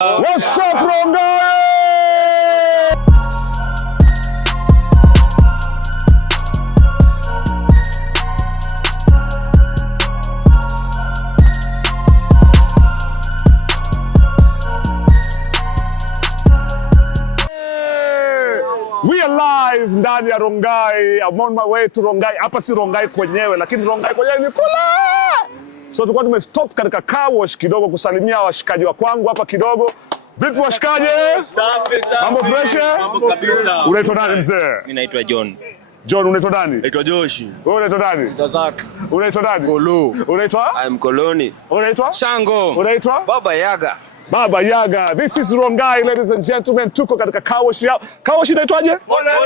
What's up, Rongai? We are live ndani ya Rongai. I'm on my way to Rongai. Hapa si Rongai kwenyewe, lakini Rongai kwenyewe ni kula. So tulikuwa tumestop katika car wash kidogo kusalimia washikaji wa kwangu hapa kidogo. Vipi washikaji? Safi safi. Mambo fresh? Mambo kabisa. Unaitwa nani mzee? Mimi naitwa John. John, unaitwa nani? Naitwa Joshi. Wewe unaitwa nani? Dazak. Unaitwa nani? Kolo. Unaitwa? I'm Koloni. Unaitwa? Shango. Unaitwa? Baba Yaga. Baba Yaga. This is Rongai, ladies and gentlemen. Tuko katika car wash yao. Car wash inaitwaje? Poleleka.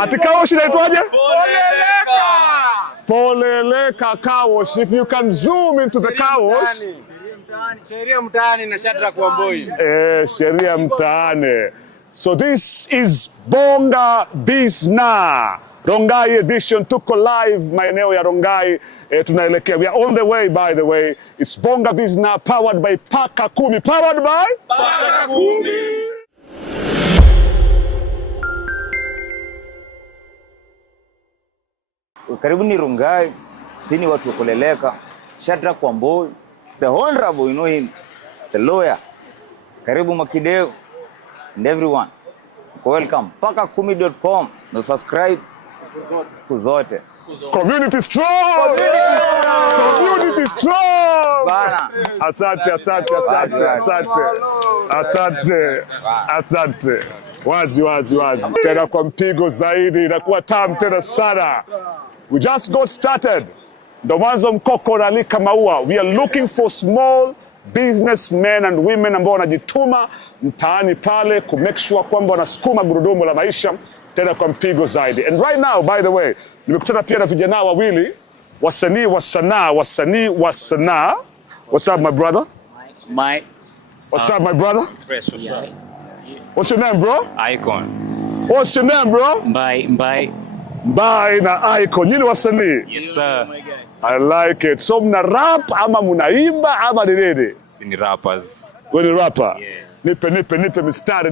Ati car wash inaitwaje? Poleleka. Poleleka car wash. If you can zoom into the car wash. Sheria mtaani na Shadrack Wamboi. Sheria mtaani. So this is Bonga Bizna. Rongai edition, tuko live maeneo ya Rongai. Tunaelekea. We are on the way, by the way. It's Bonga Bizna, powered by Paka Kumi. Powered by? Paka Kumi. Karibuni Rongai, sini watu wa Poleleka, Shadrack Wamboi, the honorable, you know him, the lawyer. Karibu Makideo and everyone. Welcome. PakaKumi.com. No subscribe. Siku zote. Community strong! Community strong! Bana. Asante. Wazi. Tena kwa mpigo zaidi, inakuwa tamu tena sana. We just got started. Ndo mwanzo mkoko unalika maua. We are looking for small businessmen and women ambao wanajituma mtaani pale ku make sure kwamba wanasukuma gurudumu la maisha tena kwa mpigo zaidi. And right now, by the way, nimekutana pia na vijana wawili, wasanii wa sanaa. What's up, my brother? What's up, my brother? Fresh, yeah. What's your name, bro? Icon. What's your name, bro? Bye na Icon. Nyinyi wasanii? Yes, sir. I like it. So mna rap ama munaimba ama ni nini? Sini rappers. Wewe ni rapper? Yeah. Nipe mistari.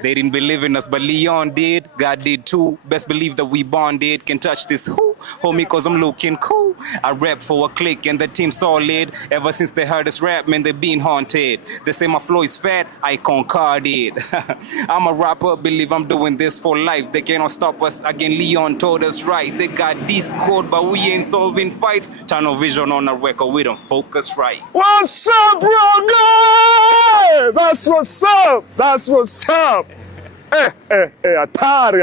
They didn't believe in us, but Leon did. God did too. Best believe that we bonded. Can touch this homie, cause I'm looking cool. I rap for a clique and the team solid. Ever since they heard us rap, man, they been haunted. They say my flow is fat, I conquered it. I'm a rapper, believe I'm doing this for life. They cannot stop us. Again, Leon told us right. They got Discord, but we ain't solving fights. Channel vision on our record, we don't focus right. What's up, bro? That's what's up. Hatari.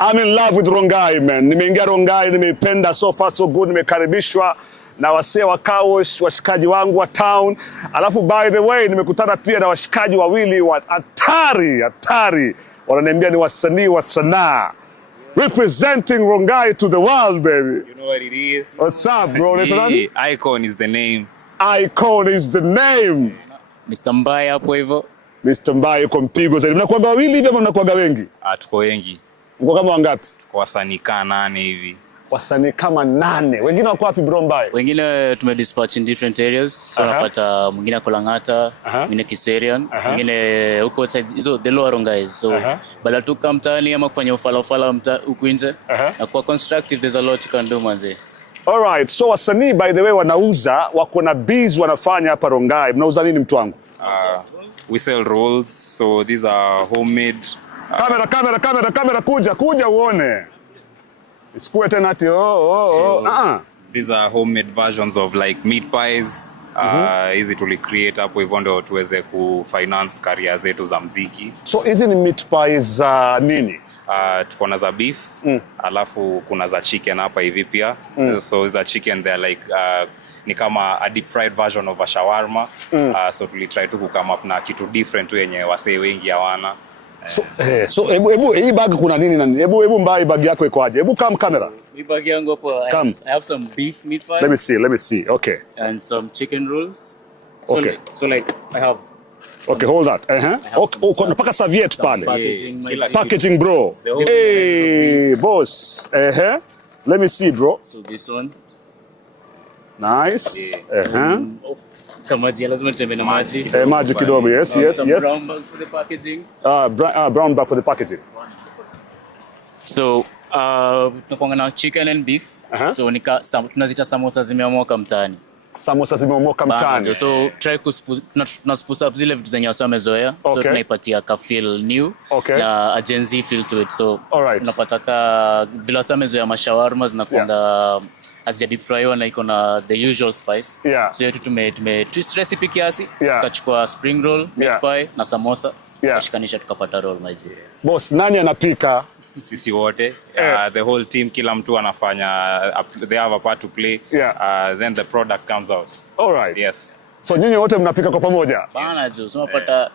I'm in love with Rongai, man. Nimeingia Rongai, nimeipenda, so far so good. Nimekaribishwa na wasee wa car wash, washikaji wangu wa town. Alafu by the way, nimekutana pia na washikaji wawili wa hatari. Wananiambia ni wasanii wa sanaa. Representing Rongai to the world, baby. You know what it is? What's up, bro? Yeah, Icon is the name. Icon is the name. Mr. Mbai hapo hivyo. Mr. Mbai kwa mpigo zaidi. Mnakuwaga wawili hivi ama mnakuwaga wengi? Tuko wengi. Mko kama wangapi? Tuko wasanii kama 8 hivi. Wasanii kama 8. Wengine wako wapi bro Mbai? Wengine tumedispatch in different areas. So napata mwingine ako Lang'ata, mwingine Kiserian, mwingine huko side hizo the lower Rongai. So bala tuka mtaani ama kufanya ufala huku nje. Na kwa constructive there's a lot you can do manze. All right. So wasanii by the way wanauza, wako na biz wanafanya hapa Rongai. Mnauza nini mtu wangu? We sell rolls, so these are homemade. Kamera kuja uone. Isikue tena ati These are homemade versions of like meat pies. Easy to recreate hapo hivyo ndio tuweze kufinance career zetu za muziki. So hizi ni meat pies za nini? Tuko na za beef, alafu kuna za chicken hapa hivi pia. So za chicken they're like ni kama a deep fried version of a shawarma. So try to come up na kitu different tu yenye wasee wengi hawana. So hebu hii bag kuna nini nani? Hebu Mbai bag yako iko aje? Hebu come camera. Hii bag yangu hapo I have some beef meat pie. Let me see. Okay. And some chicken rolls. Okay. So like I have. Okay, hold that. Okay, kuna paka serviette pale. Packaging bro. Hey, boss. Let me see bro. So this one. Nice. Kamaji, lazima tutembe na maji. Maji kidogo, yes. Brown bags for the packaging. Brown bag for the packaging. So, tunakuanga na chicken and beef. So, tunazita samosa zimeomoka mtaani. Samosa zimeomoka mtaani. So, try spruce up zile vitu zenye wasa wamezoea. So, tunaipatia ka feel new. Na a Gen Z feel to it. So, unapata ka vile wasa wamezoea mashawarma zinakuanga hazija deep fry na iko na the usual spice. So, yetu tume twist recipe kiasi. Tukachukua spring roll, meat pie na samosa. Tukashikanisha tukapata roll maji. Boss, nani anapika? Sisi wote. The whole team, kila mtu anafanya, they have a part to play. Then the product comes out. All right. Yes. So nyinyi wote mnapika kwa pamoja? Bana jo, so unapata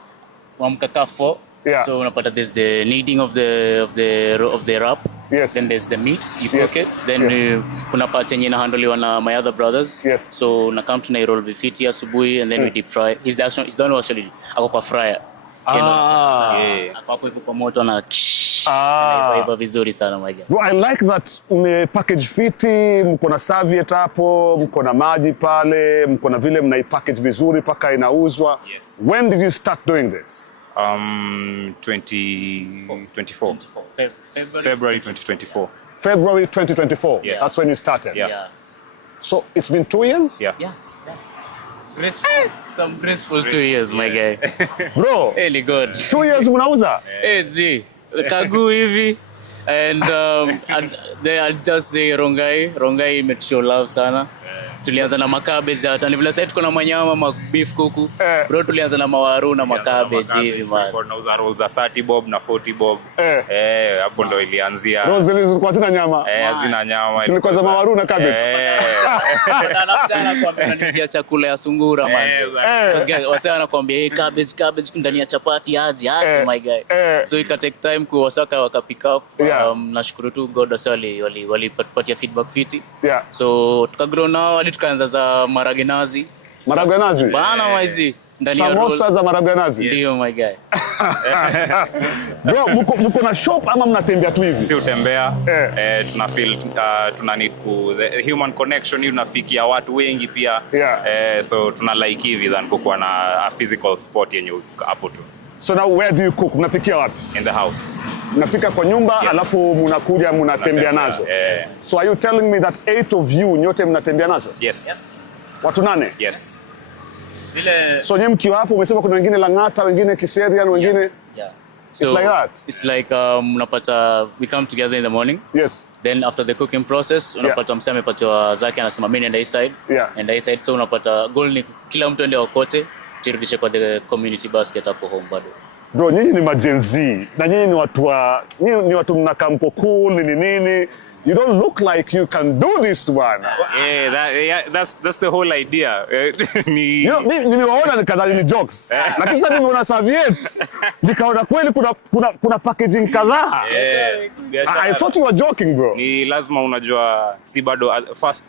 wamkaka 4. So unapata there's the kneading of the wrap. Then there's the meat, you cook it. Then kuna part yenye inahandliwa na my other brothers. So na come to na roll vifiti asubuhi and then we deep fry. He's the one who actually ako kwa fryer. Hapo ipo kwa moto na iva vizuri sana my guy. Bro, I like that package fiti, mko na serviette hapo, mko na maji pale, mko na vile mnaipackage vizuri paka inauzwa. When did you start doing this? 2024. February 2024. February 2024. Yes. That's when you started. Yeah. So it's been 2 years? Yeah. Some graceful 2 years, my guy. Bro, really good. 2 years mnauza? Zi, kagu hivi. And I'll just say Rongai imetushow love sana. Tulianza na makabeji hata ni vile sasa tuko na manyama ma beef kuku. Bro, tulianza na mawaru na makabeji hivi man. Tunauza rolls za 30 bob na 40 bob. Hapo ndo ilianzia. Rolls zilikuwa zina nyama. Zina nyama. Tulikuwa za mawaru na cabbage. Anapenda kuambia chakula ya sungura man. Wasa anakuambia cabbage ndani ya chapati aje my guy. So it take time kuwasaka wakapick up. Nashukuru tu God walipatia feedback fiti. So tukagrow now tukaanza za maragenazi. Maragenazi? Bana maizi. Samosa za maragenazi? Ndio my guy. Bro, mko na shop ama mnatembea tu hivi? Si utembea. Tuna feel tuna need the human connection unafikia watu wengi pia. So tuna like hivi than kukuwa na a physical spot yenye hapo tu. So now where do you cook? Mnapikia wapi? In the house. Mnapika kwa nyumba alafu mnakuja mnatembea nazo. So are you telling me that 8 of you nyote mnatembea nazo? Yes. Watu 8? Yes. So nyinyi mkiwa hapo umesema kuna wengine Lang'ata, wengine Kiserian, wengine So it's like that. It's like unapata we come together in the morning. Yes. Then after the cooking process unapata msame patwa zake anasema mimi nenda east side. And east side so unapata goal ni kila mtu ende wakote turudishe kwa the community basket hapo home bado. Bro, nyinyi ni majenzi na nyinyi ni watu mnakaa mko cool nini. You don't look like you can do this one. That's the whole idea. Nimewaona nikadhani ni jokes. Lakini sasa nimeona serviette. Nikaona kweli kuna packaging kadhaa. I thought you were joking, bro. Ni lazima unajua si bado first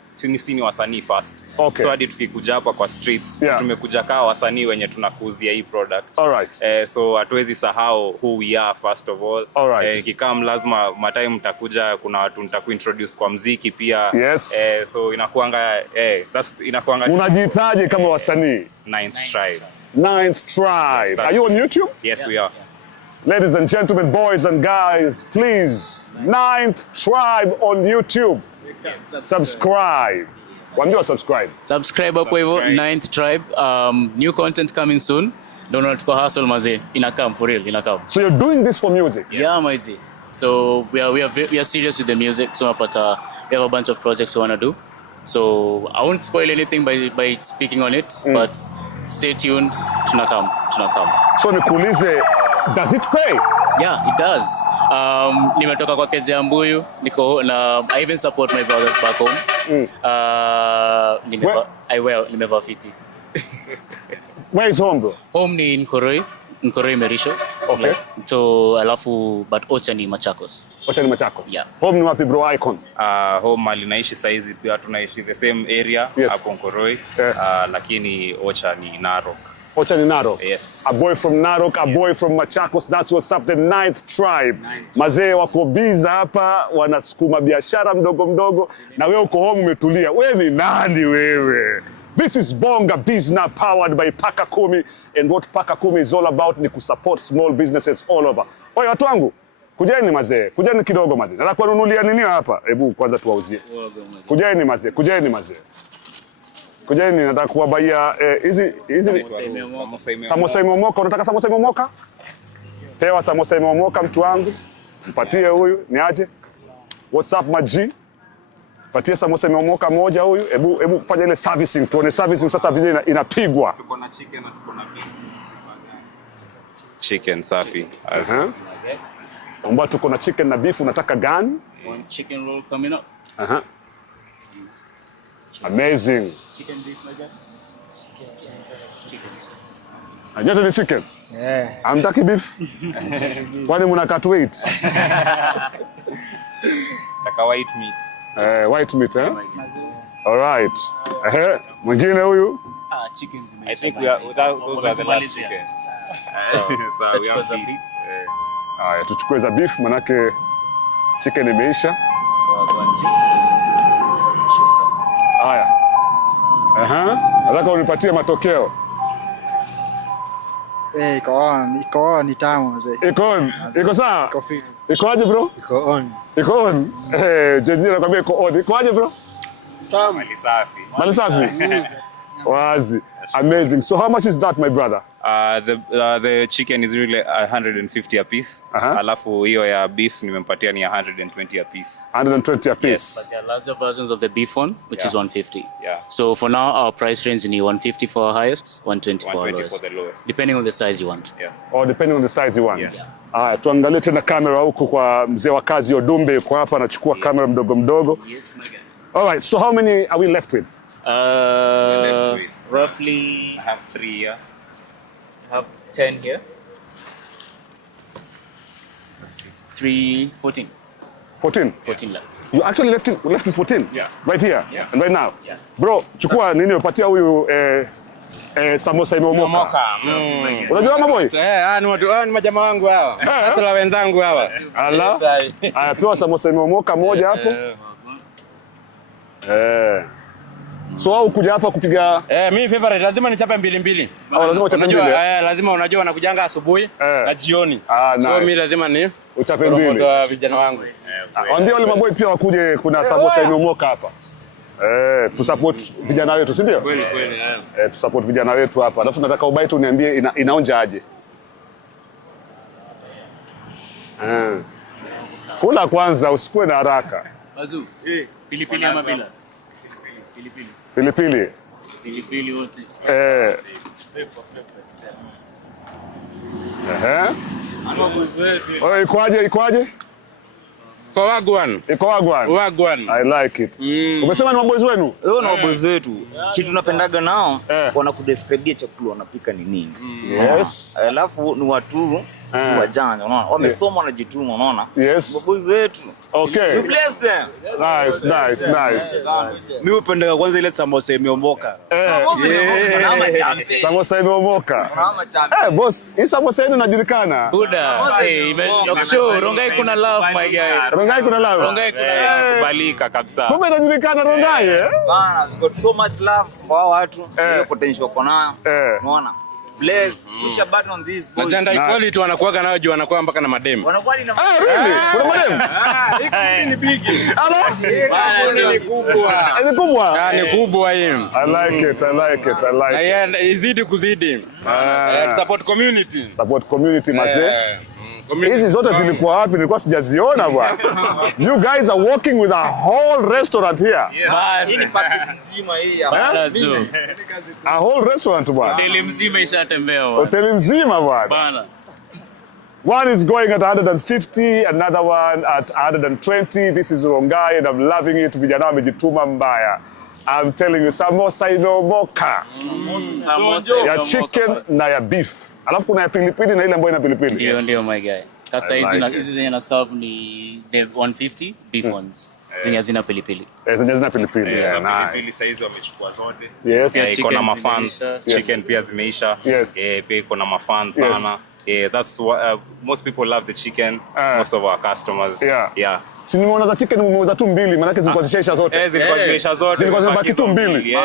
ni wasanii first. So hadi tukikuja hapa kwa streets tumekuja kaa wasanii wenye tunakuuzia hii product. So hatuwezi sahau who we are first of all. Kikam lazima matime mtakuja kuna watu nitakuintroduce kwa muziki pia. So inakuanga Unajitaje kama wasanii? 9th Tribe. 9th Tribe. Are you on YouTube? Yes, we are. Ladies and gentlemen, boys and guys, please, 9th Tribe on YouTube. Subscribe. Waambie subscribe. Subscribe hapo hivyo 9th Tribe. New content coming soon. Don't know tuko hustle mazee. Inakam for real, inakam. So you're doing this for music? Yeah, mazi. So we are serious with the music. So we have a bunch of projects we want to do. So I won't spoil anything by speaking on it, but stay tuned. Tunakam. So nikuulize, does it pay? Yeah, it does. Nimetoka kwa Kezi ya Mbuyu, I even support my brothers back home. Nimevaa fiti. Where is home, bro? Home ni Nkoroi Merisho. So alafu but Ocha ni Machakos. Ocha ni Machakos. Yeah. Home ni wapi, bro? Icon. Home alinaishi saizi pia tunaishi the same area hapo Nkoroi. Lakini Ocha ni Narok. Ocha ni Narok. Yes. A boy from Narok, a boy from Machakos. That's what's up, the 9th Tribe. Mazee wako biza hapa, wanasukuma biashara mdogo. Na wewe uko home umetulia. Wewe ni nani wewe? This is Bonga Bizna powered by Paka Kumi, and what Paka Kumi is all about ni kusupport small businesses all over. Oye watu wangu, kujeni mazee, kujeni kidogo mazee. Nataka kununulia nini hapa? Hebu kwanza tuwauzie. Kujeni mazee, kujeni mazee. Kujeni nataka kuwabaia hizi samosa imeomoka. Unataka samosa imeomoka? Pewa samosa imeomoka mtu wangu. Mpatie huyu, niaje? What's up maji? Patia samosa imeomoka moja huyu. Hebu fanya ile servicing, tuone servicing sasa vile inapigwa. Tuko na chicken na tuko na beef. Chicken safi. Ambao tuko na chicken na beef, unataka gani? One chicken roll coming up. Amazing. Chicken beef like that. Nyote ni chicken? Hamtaki beef? Kwani mna cut weight? Taka white meat. White meat, eh? All right. Mwingine huyu? Chickens. I think those are the last chicken. So we have beef. Haya, tuchukue za beef manake chicken imeisha. Haya. Nataka unipatie matokeo. Iko on, ni tamu mzee. Iko sawa? Iko fit. Iko aje bro? Iko on. Jezi nakwambia iko on. Iko aje bro? Tamu. Mali safi. Wazi. Amazing. So how much is that my brother? The chicken is really 150 a piece. Alafu hiyo ya beef nimempatia ni 120 a piece. 120 a piece. Yes, but there are larger versions of the beef one, which is 150. Yeah. So for now, our price range is 150 for our highest, 120 for our 120 lowest. for the lowest. Depending on the size you want. Yeah. Or depending on the size you want. Yeah. Haya, tuangalie tena kamera huko kwa mzee wa kazi Odumbe yuko hapa anachukua kamera mdogo mdogo. Yes, my guy. All right, so how many are we left with? Roughly I have 3 here. I have 10 here. 14 left. You actually left with 14? Yeah. Right here? Yeah. And right now? Yeah. Bro, chukua nini upatia huyu samosa imeomoka. Unajua maboy? Ni majamaa wangu hawa. Sasa la wenzangu hawa. Ala. Haya, pewa samosa imeomoka moja hapo. So au kuja hapa kupiga Mimi favorite lazima nichape mbili. lazima uchape mbili. Unajua lazima unajua wanakujanga asubuhi na jioni. Nice. So mimi lazima ni Uchape mbili. kwa vijana wangu. Waambie wale maboy pia wakuje, kuna samosa imeomoka hapa. Tu support vijana wetu, si ndio? Kweli. Tu support vijana wetu hapa. Alafu nataka ubaite uniambie inaonja aje. Kula kwanza, usikue na haraka. Bazu. Pilipili ama bila? Pilipili. Pilipili wote. Oye, ikoaje? Kwa wagwan. Iko wagwan. I like it. Umesema ni maboys wenu? Wewe na mabozi wetu. Kitu napendaga nao wanakudescribe chakula wanapika ni nini. Yes. Alafu ni watu ni wajanja, unaona? Wamesoma na jituma, unaona? Yes. Mabozi wetu. Okay. You bless them. Nice. Mimi upendeka kwanza ile samosa imeomoka. Samosa imeomoka. Boss, hii samosa yenu inajulikana. Buda. Hey, show Rongai kuna love my guy. Rongai kuna love. Kubalika kabisa. Kumbe inajulikana Rongai Bana, got so much love kwa watu. Hiyo potential kwa nayo. Unaona? Bless, push a button on this boys. Gender equality wanakuaga nayo juu wanakuwa mpaka na madem. Wanakuwa na really? Kuna madem? Hii ni big. Ni kubwa. Ni kubwa? Ni kubwa hii. I like it. Na izidi kuzidi. Support community. Support community mazee. Hizi zote zilikuwa wapi? Nilikuwa sijaziona bwana. You guys are working with a whole restaurant here. hii ni package nzima hii hapa. A whole restaurant bwana. Hoteli mzima ishatembea bwana. Hoteli mzima bwana. Bana. One is going at 150, another one at 120. This is Rongai and I'm loving it. Vijana wamejituma mbaya. I'm telling you, samosa imeomoka. Ya chicken na ya beef. Alafu kuna ya pilipili na ile ambayo ina pilipili. Ndio my guy. Sasa hizi zenye na serve ni the 150 beef ones. Zenye zina pilipili. Zenye zina pilipili. Pilipili saizi wamechukua zote. Yes. Iko na mafans. Chicken pia zimeisha. Pia iko na mafans sana. That's what most people love the chicken. Most of our customers. Yeah. Si nimeona za chicken umeuza tu mbili, maana zilikuwa zishaisha zote. Zilikuwa zimeisha zote. Zilikuwa zimebaki tu mbili.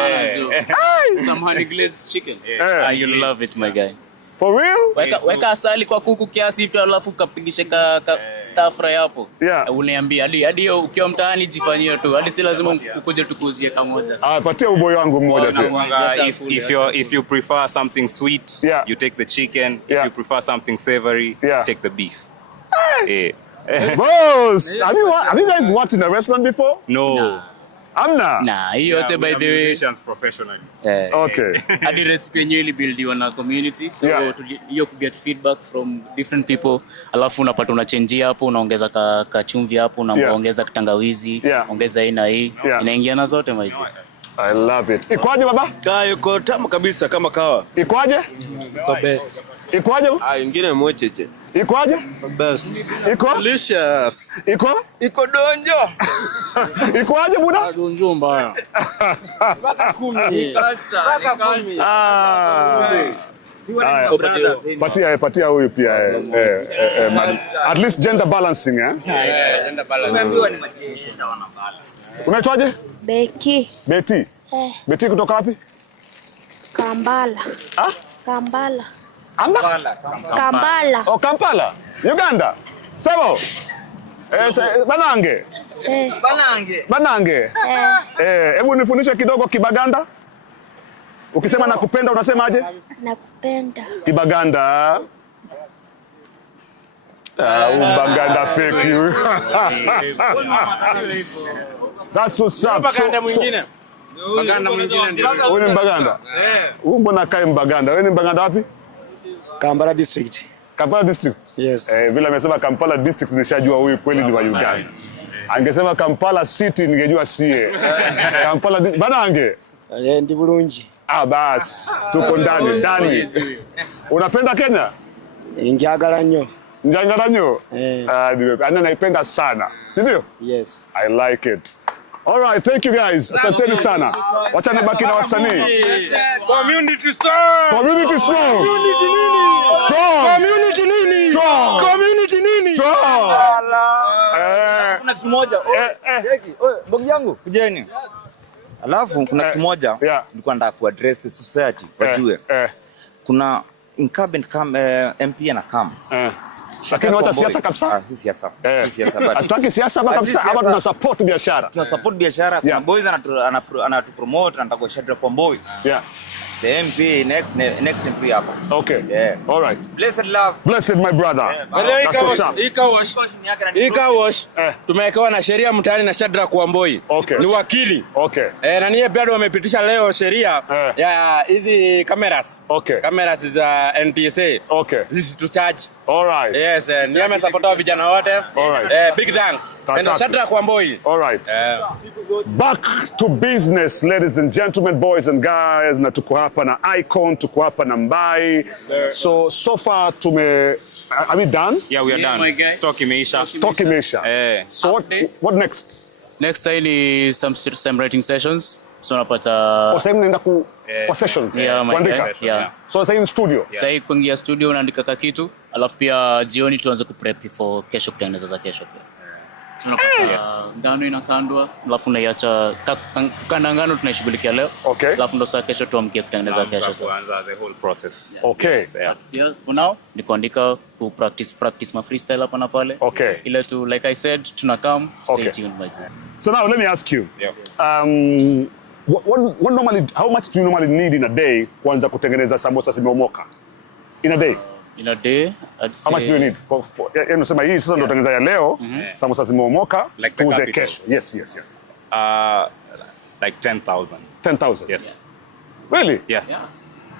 Some honey glazed chicken. You'll love it, my guy. For real? Weka asali kwa kuku kiasi tu, alafu kapigishe ka stir fry hapo. Uniambia hadi hiyo ukiwa mtaani jifanyie tu. Hadi si lazima ukuje tukuzie kamoja. Patia uboyo wangu mmoja pia. If you prefer something sweet, you take the chicken. If you prefer something savory, take the beef. Boss, have you guys worked in a restaurant before? No. Amna? Nah, hiyo yote by the way. Professionally. Okay. Hadi recipe yenyewe ilibuildiwa na community, so hiyo ku get feedback from different people, alafu unapata unachange hapo, unaongeza ka chumvi hapo, unaongeza tangawizi, ongeza ina hii, inaingiana zote maiti. I love it. Ikwaje baba? Yuko tamu kabisa kama kawa. Ikwaje? Iko best. Ikwaje? Ingine mwecheche. Ikwaje? Best. Iko? Delicious. Iko donjo. Ikwaje buda? Donjo mbaya. Mpaka 10. Patia huyu pia at least gender balancing Gender balancing. Umeambiwa ni majenda wana balance. Unaitwaje? Beki. Beti. Beti kutoka wapi? Kampala. Kampala. Kampala. Oh, Kampala. Uganda. Sebo. Banange. Banange. Hebu nifundishe kidogo Kibaganda. Ukisema nakupenda unasemaje? Nakupenda. Kibaganda. Baganda fake you. That's what's up. Baganda mwingine. Baganda mwingine ndio. Wewe ni Baganda? Mbona kai Baganda? Wewe ni Baganda wapi? Kampala district. Kampala district? Yes. Vile amesema Kampala district nishajua huyu kweli ni wa Uganda. Angesema Kampala city ningejua sie. Kampala Banange. Ndi bulungi. Bas. Tuko ndani. Unapenda Kenya? Njagala nnyo. Njagala nnyo? Ana naipenda sana. Si ndio? Yes. I like it. All right, thank you guys. Asanteni sana. Wacha nibaki na wasanii. Community strong. Community strong. Strong. Community nini? Strong. Community nini? Strong. Kuna kitu moja. Bogi yangu kujeni. Alafu kuna kitu moja nilikuwa nataka ku address the society wajue. Kuna incumbent MP na kam. Lakini wacha siasa kabisa. Si siasa. Si siasa bado. Hatutaki siasa kabisa, ama tuna support biashara. Tuna support biashara. Kuna boys anatupromote, anataka Shadrack Wamboi. The MP next MP hapa. Okay. All right. Blessed love. Blessed my brother. That's what's up. Ikawash. Tumewekewa na sheria mtaani na Shadrack Wamboi. Ni wakili. Na niye bado wamepitisha leo sheria ya hizi cameras. Cameras za NTSA. This to charge. All right. Yes, niye amesupporta vijana wote. Big thanks. And Shadrack Wamboi. All right. Back to business, ladies and gentlemen, boys and guys. Na tuko hapa na Icon, tuko hapa na Mbai. So far are we done? Yeah, we are done. Stock imeisha. So what next? Next time is some writing sessions. So napata sasa naenda kwa sessions kuandika. So sasa in studio. Sasa kuingia studio unaandika kitu, alafu pia jioni tuanze kuprep for kesho, kutengeneza za kesho pia. Tunapata ngano inakandwa, alafu naiacha ngano tunaishughulikia leo. Alafu ndo saa kesho tuamkie kutengeneza kesho sasa. Kuanza the whole process. Yeah, for now ni kuandika, ku practice my freestyle hapa na pale. Ile tu, like I said, tunakam, stay tuned my friend. So now let me ask you. What normally, how much do you normally need in a day kuanza kutengeneza samosa zimeomoka? In a day? In a day, I'd say... How much do you need? Unasema hii sasa ndo tengeneza ya leo, samosa zimeomoka, tuuze kesho. Yes. Like 10,000. 10,000? Yes. Really? Yeah.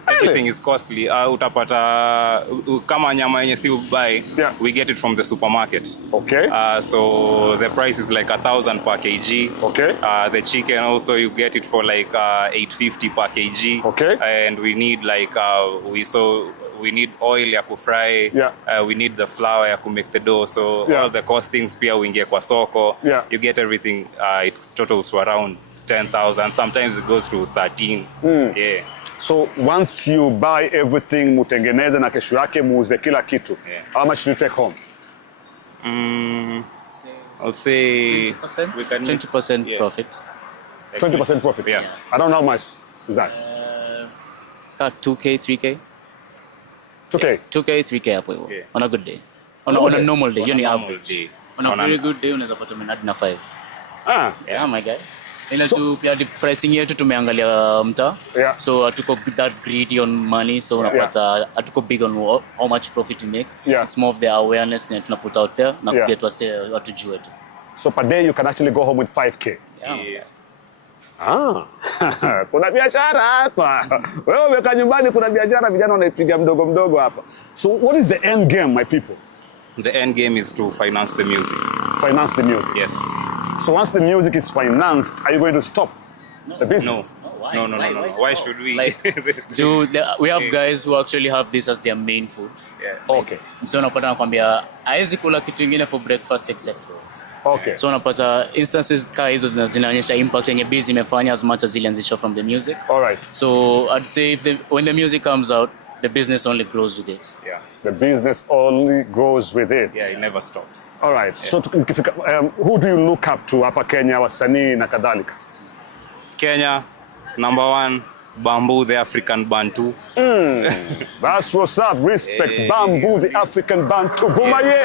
Everything is costly. Utapata kama nyama yenye si ubai, we get it from the supermarket. So the price is like 1,000 per kg. The chicken also you get it for like 850 per kg. And we need like we need oil ya kufry. We need the flour ya make the dough. So all the costings pia uingie kwa soko. You get everything. It totals to around 10,000. Sometimes it goes to 13. So once you buy everything, mutengeneze na kesho yake muuze kila kitu. How much do you take home? I'll say 20% profits. 20% profit? Yeah. I don't know how much is that. 2K, 3K. 2K? 2K, 3K hapo hivyo. Yeah. On a good day. On a normal day, yani average. On a very good day unaweza pata mnadi na 5. Yeah, my guy. Ila tu pia pricing yetu tumeangalia mtaa. Yeah. So hatuko that greedy on money, so unapata hatuko big on how much profit we make. Yeah. It's more of the awareness that tuna put out there na Yeah. kuget watu juu yetu. So per day you can actually go home with 5K. Yeah. Kuna biashara hapa. Wewe umekaa nyumbani, kuna biashara vijana wanaipiga mdogo mdogo hapa. So what is the end game, my people? The end game is to finance the music. Finance the music. Yes. So once the music is financed, are you going to stop the business? No. Why should we? We have guys who actually have this as their main food. Yeah. Okay. So unapata nakwambia haiwezi kula kitu kingine for breakfast except fruits. Okay. So unapata instances kama hizo zinaonyesha impact yenye biz imefanya as much as zilianzishwa from the music. All right. So I'd say when the music comes out, the business only grows with it. Yeah. The business only grows with it. Yeah, it never stops. All right. Yeah. So who do you look up to hapa Kenya, wasanii na kadhalika? Kenya, number 1, Bamboo, the African Bantu. That's what's up. Respect. Bamboo, the African Bantu. Bumaye.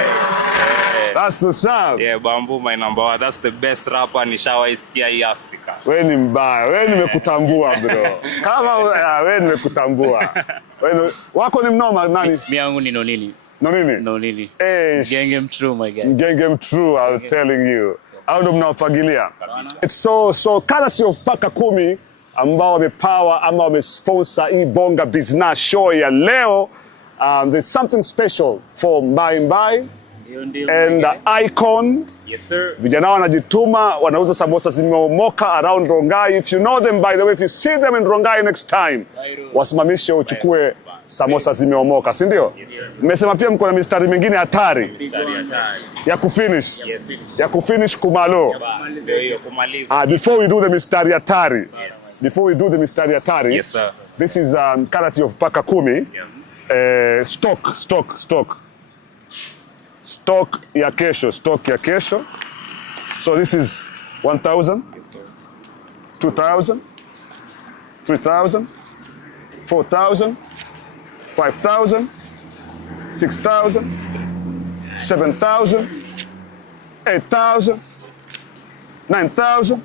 That's what's up. Yeah, Bamboo, my number 1. That's the best rapper nishawaisikia hii Africa. Wewe ni mbaya. Wewe nimekutambua bro. Kama wewe nimekutambua. Wewe wako ni mnoma nani? Mimi yangu ni Nonini. Nonini? Nonini. Gengem true, my guy. Gengem true, I'm telling you. Au ndo mnawafagilia. It's so courtesy of Paka Kumi ambao wamepower ama wamesponsor hii Bonga Business Show ya leo. There's something special for Mbai Mbai and Icon. Yes, sir. Vijana wanajituma, wanauza samosa zimeomoka around Rongai. If you know them, by the way, if you see them in Rongai next time, wasimamishe uchukue samosa zimeomoka, si ndio? Mmesema pia mko na mistari mingine hatari ya kufinish. Ya kufinish kumalo. Before we do the mistari hatari. Before we do the mistari hatari. Yes, sir. This is courtesy of Paka Kumi. Stock ya kesho. So this is 1,000, 2,000, 3,000, 4,000, 5,000, 6,000, 7,000, 8,000, 9,000,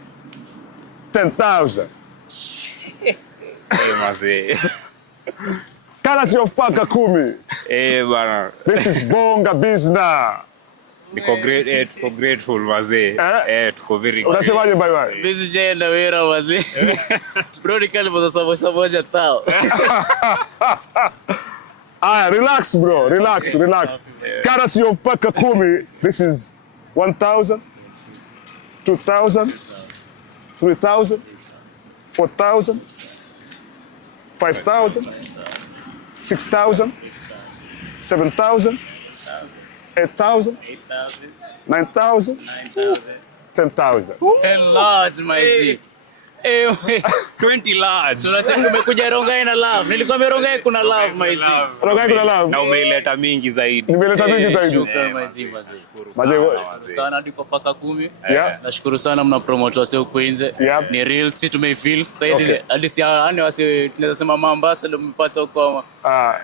10,000. Courtesy of Paka Kumi. Bana. This is Bonga Business. Niko grateful mazee. Tuko very good. Unasemaje bye? Busy jay na wera wazee. Bro nikalipo samosa moja tao. Relax bro, relax. Courtesy of Paka Kumi. This is 1,000, 2,000, 3,000, 4,000, 5,000, 6,000, 7,000, 8,000, 9,000, 10,000. 10 large, my G. 20 large. So nataka umekuja Rongai na love. Nilikwambia Rongai kuna love, my G. Rongai kuna love. Na umeileta mingi zaidi. Nimeleta mingi zaidi. Shukrani, my G, mazee. Sana hadi kwa Paka Kumi. Nashukuru sana mna promote wase huko nje. Ni real, si tumeifeel. Zaidi hadi si wase tunaweza sema Mombasa ndio mmepata huko.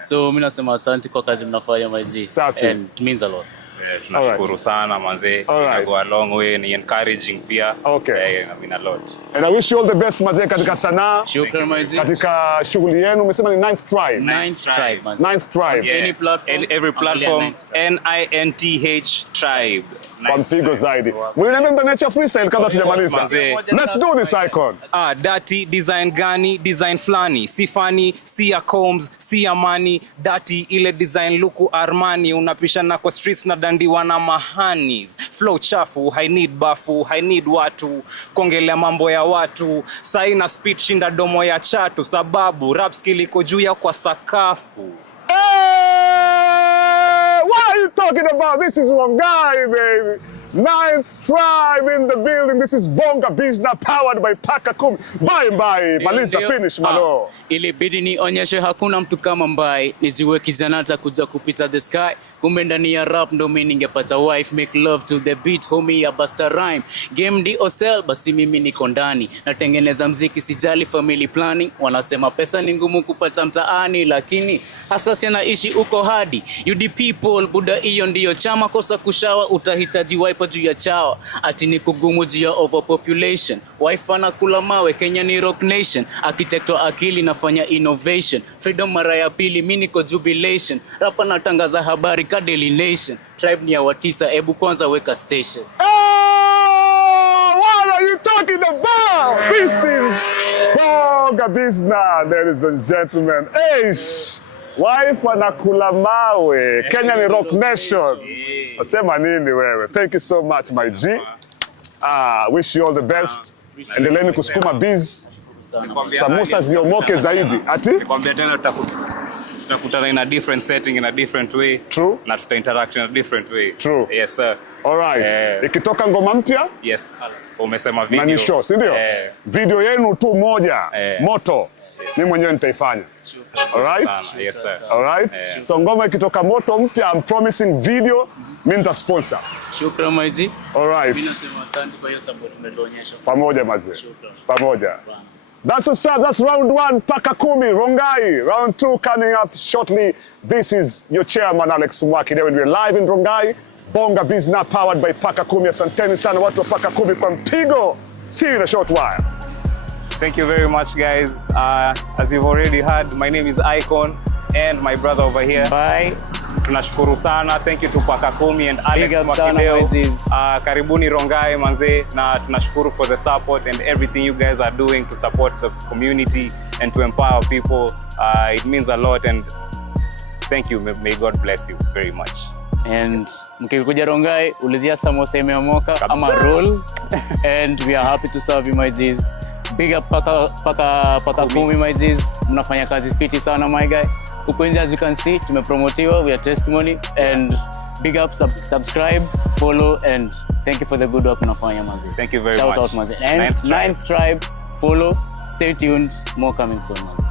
So mimi nasema asante kwa kazi mnafanya, my G. And it means a lot. Tunashukuru sana mazee. Go a long way, ni encouraging pia. I mean a lot. And I wish you all the best mazee katika sanaa. Shukrani mazee. Katika shughuli yenu umesema ni 9th Tribe. 9th Tribe mazee. 9th Tribe. Any platform. Every platform NINTH Tribe. Kwa mpigo zaidi. Mwenye mtaniacha freestyle kabla tujamaliza. Let's do this Icon. Dirty design gani? Design flani. Si funny, si ya Combs, si ya money. Dirty ile design luku Armani. Unapishana kwa streets na dandiwa na mahanis. Flow chafu, I need bafu, I need watu. Kongelea mambo ya watu. Saina speed shinda domo ya chatu. Sababu rap skill iko juu ya kwa sakafu. What are you talking about? This is Rongai, baby. 9th tribe in the building. This is Bonga Business powered by Paka Kumi. Bye. Maliza finish malo. Ilibidi nionyeshe hakuna mtu kama Mbai. Niziwe kizanata kuja kupita the sky. Kumbe ndani ya rap ndo mimi ningepata wife. Make love to the beat homie ya Busta Rhyme. Game DOSL basi mimi niko ndani. Natengeneza mziki sijali family planning. Wanasema pesa ni ngumu kupata mtaani. Lakini hasa siana ishi uko hadi. You the people buda hiyo ndiyo chama. Kosa kushawa utahitaji wipe juu ya chawa. Ati ni kugumu juu ya overpopulation. Wife anakula mawe Kenya ni rock nation. Architect wa akili nafanya innovation. Freedom mara ya pili mimi niko jubilation. Rapa natangaza habari ka Daily Nation. Tribe ni ya watisa ebu kwanza weka station. Oh, what are you talking about? This is Bonga Business, ladies and gentlemen. Eish, wife anakula mawe. Kenya ni rock nation. Nasema nini wewe? Thank you so much my G. Wish you all the best. Endeleeni kusukuma biz. Samosa ziomoke zaidi. Ati? Nikwambia tena tutakutana in a different setting, in a different way. True. Na tuta-interact in a different way. True. Yes sir. Alright. Ikitoka ngoma mpya? Yes. Umesema video. Na ni show, si ndio? Video yenu tu moja. Moto. Mimi mwenyewe nitaifanya. Alright? Yes sir. Alright? So ngoma ikitoka moto mpya, I'm promising video, mimi nita sponsor. Shukran Maiji. Alright. Mimi nasema asante kwa hiyo support umetuonyesha. Pamoja mazee. Pamoja. That's what's up. That's round 1, Paka Kumi, Rongai. Round 2 coming up shortly. This is your chairman, Alex Mwaki. We're live in Rongai. Bonga Business powered by Paka Kumi. Asanteni sana watu wa Paka Kumi kwa mpigo. See you in a short while. Thank you very much guys. As you've already heard, my name is Icon and my brother over here. Bye. Tunashukuru sana. Thank you to Paka Kumi and Alex Mwakideo. Karibuni Rongai manze, na tunashukuru for the support and everything you guys are doing to support the community and to empower people. It means a lot and thank you. May God bless you very much. And mkikuja Rongai ulizia samosa imeomoka ama rolls and we are happy to serve you my G's. Big up Paka Kumi my G's. Mnafanya kazi fiti sana my guy. Uko nje as you can see tumepromotiwa, we are testimony and big up, subscribe, follow and thank you for the good work mnafanya mazi. Thank you very much. Shout out mazi. And 9th tribe, follow, stay tuned, more coming soon mazi.